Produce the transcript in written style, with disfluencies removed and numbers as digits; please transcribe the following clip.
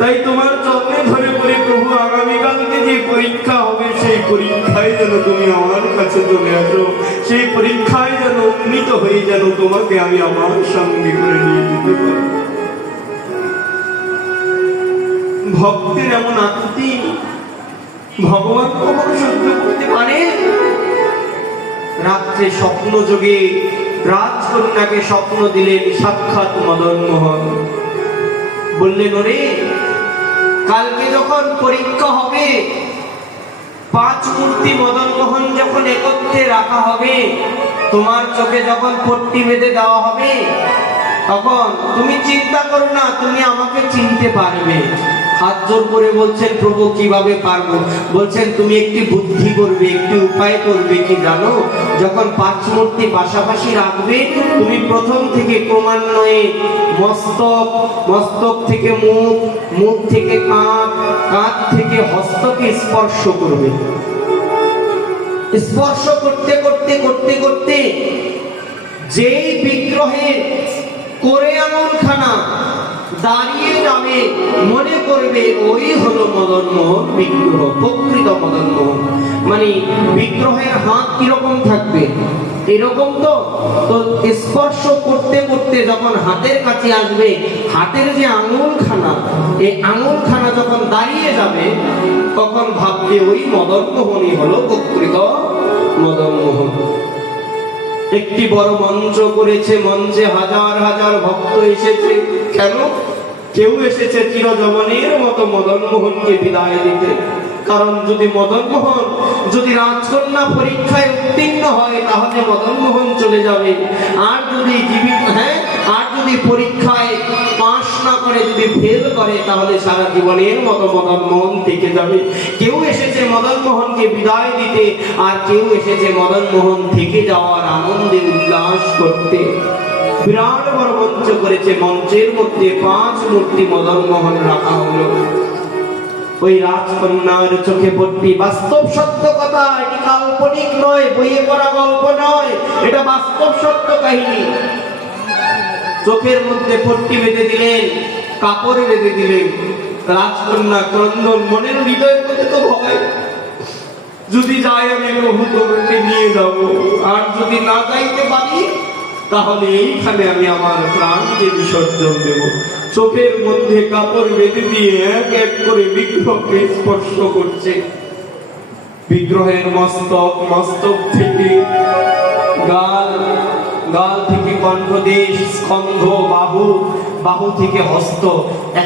তাই তোমার চরণে ধরে বলি প্রভু, আগামীকালকে যে পরীক্ষা হবে সেই পরীক্ষায় যেন তুমি আমার কাছে চলে আসো, সেই পরীক্ষায় যেন উন্নীত হয়ে যেন তোমাকে আমি আমার সঙ্গে করে নিয়ে যেতে পারি। ভক্তের এমন আকুতি ভগবান কখনো সহ্য করতে পারে? রাত্রে স্বপ্ন যোগে রাজকন্যাকে স্বপ্ন দিলেন সাক্ষাৎ মদন মোহন। বললেন, ওরে কালকে যখন পরীক্ষা হবে, 5 মূর্তি মদন মোহন যখন একত্রে রাখা হবে, তোমার চোখে যখন পট্টি বেঁধে দেওয়া হবে, তখন তুমি চিন্তা করো না, তুমি আমাকে চিনতে পারবে। হাত জোর করে বলছেন, প্রভু কিভাবে পারবো? বলছেন, তুমি একটি বুদ্ধি করবে, একটি উপায় করবে। কি জানো? যখন 5 মূর্তি পাশাপাশি রাখবে, তুমি প্রথম থেকে ক্রমান্বয়ে মস্তক, মস্তক থেকে মুখ, মুখ থেকে কাঁধ, কাঁধ থেকে হস্তকে স্পর্শ করবে। স্পর্শ করতে করতে করতে করতে যেই বিগ্রহের করে আঙুলখানা দাঁড়িয়ে যাবে, মনে করবে ওই হলো মদন মোহন বিগ্রহ, প্রকৃত মদন মোহন। মানে বিগ্রহের হাত কিরকম থাকবে? এরকম তো। তো স্পর্শ করতে করতে যখন হাতের কাছে আসবে, হাতের যে আঙুলখানা, এই আঙুলখানা যখন দাঁড়িয়ে যাবে, তখন ভাববে ওই মদন মোহনই হলো প্রকৃত মদন মোহন। একটি বড় মঞ্চ করেছে, মঞ্চে হাজার হাজার ভক্ত এসেছে। কেন? কেউ এসেছে চিরযৌবনের মতো মদন মোহনকে বিদায় দিতে। কারণ যদি মদন মোহন যদি রাজকন্যা পরীক্ষায় উত্তীর্ণ হয়, তাহলে মদন মোহন চলে যাবে। আর যদি জীবিত, আর যদি পরীক্ষায় পাশ না করে, যদি ফেল করে, তাহলে সারা জীবনের মতো মদন মোহন থেকে যাবে। কেউ এসেছে মদন মোহনকে বিদায় দিতে, আর কেউ এসেছে মদন মোহন থেকে যাওয়ার আনন্দে উল্লাস করতে। বিরাট বড় মঞ্চ করেছে, মঞ্চের মধ্যে 5 মূর্তি মদন মোহন রাখা হলো। ওই রাজকন্যার চোখে পট্টি, বাস্তব সত্য কথা, এটি কাল্পনিক নয়, বইয়ে পড়া গল্প নয়, এটা বাস্তব সত্য কাহিনী। চোখের মধ্যে পট্টি বেঁধে দিলেন, কাপড় বেঁধে দিলেন। রাজকন্যা ক্রন্দন, মনের হৃদয়ের মধ্যে তো ভয়, যদি যাই আমি প্রভু তোমাকে নিয়ে যাব, আর যদি না যাইতে পারি, তাহলে এইখানে আমি আমার প্রাণকে বিসর্জন দেব। চোখের মধ্যে কাপড় বেঁধে দিয়ে এক এক করে বিগ্রহকে স্পর্শ করছে। বিগ্রহের মস্তক, মস্তক থেকে গাল, গাল থেকে কণ্ঠদেশ, স্কন্ধ, বাহু, বাহু থেকে হস্ত,